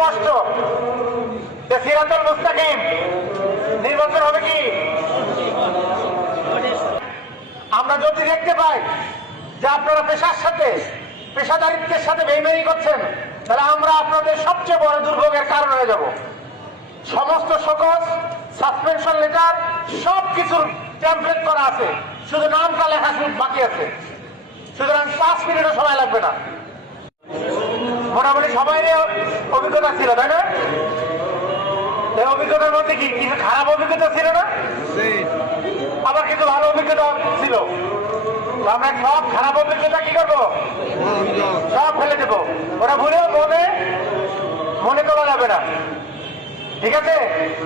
স্পষ্ট যে সিরাতুল মুস্তাকিম নির্বাচন হবে কি? আমরা যদি দেখতে পাই যে আপনারা পেশাদারিত্বের সাথে বেইমানি করছেন, তাহলে আমরা আপনাদের সবচেয়ে বড় দুর্ভোগের কারণ হয়ে যাব। সমস্ত সকল সাসপেনশন লেটার সবকিছুর টেমপ্লেট করা আছে, শুধু নামটা লেখা বাকি আছে। সুতরাং 5 মিনিটও সময় লাগবে না। মোটামুটি সবাইরই অভিজ্ঞতা ছিল, তাই না? এই অভিজ্ঞতার মধ্যে কি কিছু খারাপ অভিজ্ঞতা ছিল না, আবার কিছু ভালো অভিজ্ঞতা ছিল। আমরা সব খারাপ অভিজ্ঞতা কি করবো? সব ফেলে দেবো। ওরা ভুলেও মনে করা যাবে না, ঠিক আছে?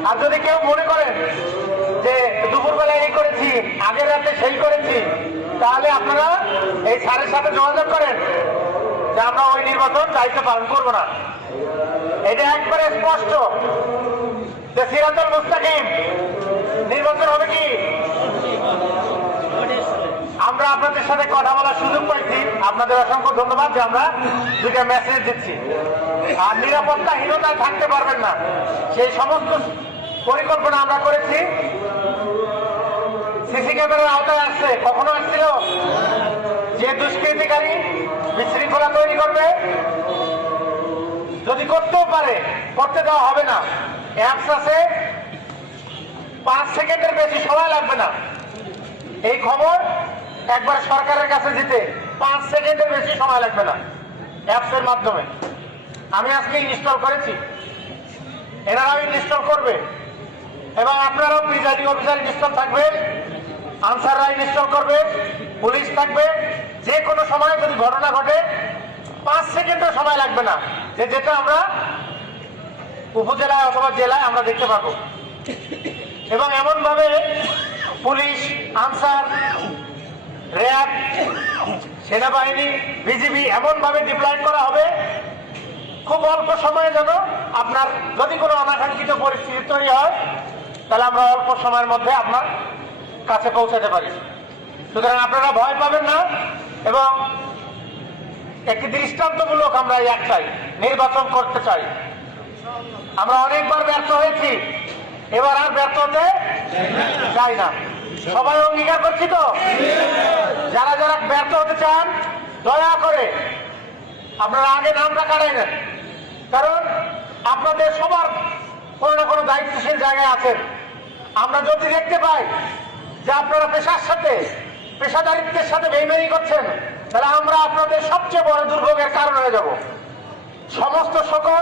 আর যদি কেউ মনে করেন যে দুপুরবেলায় এই করেছি, আগের রাতে সেই করেছি, তাহলে আপনারা এই স্যারের সাথে যোগাযোগ করেন যে আমরা ওই নির্বাচন দায়িত্ব পালন করবো না। এটা একবারে স্পষ্ট যে সিরাতুল মুস্তাকিম নির্বাচন হবে কি? আমরা আপনাদের সাথে কথা বলার সুযোগ পাইছি, আপনাদের অসংখ্য ধন্যবাদ যে আমরা 2টা মেসেজ দিচ্ছি। আর নিরাপত্তাহীনতায় থাকতে পারবেন না, সেই সমস্ত পরিকল্পনা আমরা করেছি। সিসি ক্যামেরার আওতায় আসছে, কখনো আসছিল যে দুষ্কৃতিকারী বিশৃঙ্খলা তৈরি করবে, যদি করতেও পারে, করতে দেওয়া হবে না। অ্যাপস আছে, 5 সেকেন্ডের বেশি সময় লাগবে না। এই খবর একবার সরকারের কাছে দিতে 5 সেকেন্ডের বেশি সময় লাগবে না অ্যাপসের মাধ্যমে। আমি আজকে ইনস্টল করেছি, এনারাও ইনস্টল করবে, এবং আপনারাও প্রিজাইডিং অফিসার ইনস্টল থাকবে, আনসাররা ইনস্টল করবে, পুলিশ থাকবে। যে কোনো সময় যদি ঘটনা ঘটে 5 সেকেন্ডও সময় লাগবে না, যেটা আমরা উপজেলায় অথবা জেলায় আমরা দেখতে পাবো। এবং এমন ভাবে পুলিশ, আনসার, র্যাব, সেনাবাহিনী, বিজিবি এমন ভাবে ডিপ্লয় করা হবে, খুব অল্প সময়ে যেন আপনার যদি কোনো অনাকাঙ্ক্ষিত পরিস্থিতি তৈরি হয়, তাহলে আমরা অল্প সময়ের মধ্যে আপনার কাছে পৌঁছাতে পারি। সুতরাং আপনারা ভয় পাবেন না, এবং একটি দৃষ্টান্তমূলক আমরা একটাই নির্বাচন করতে চাই। আমরা অনেকবার ব্যর্থ হয়েছি, এবার আর ব্যর্থ হতে চাই না। সবাই অঙ্গীকার করছি তো? যারা যারা ব্যর্থ হতে চান, দয়া করে আপনারা আগে নামটা কাটাই নেন, কারণ আপনাদের সবার কোনো না কোনো দায়িত্বশীল জায়গায় আছেন। আমরা যদি দেখতে পাই যে আপনারা পেশাদারিত্বের সাথে বেইমানি করছেন, তাহলে আমরা আপনাদের সবচেয়ে বড় দুর্ভোগের কারণ হয়ে যাব। সমস্ত সকল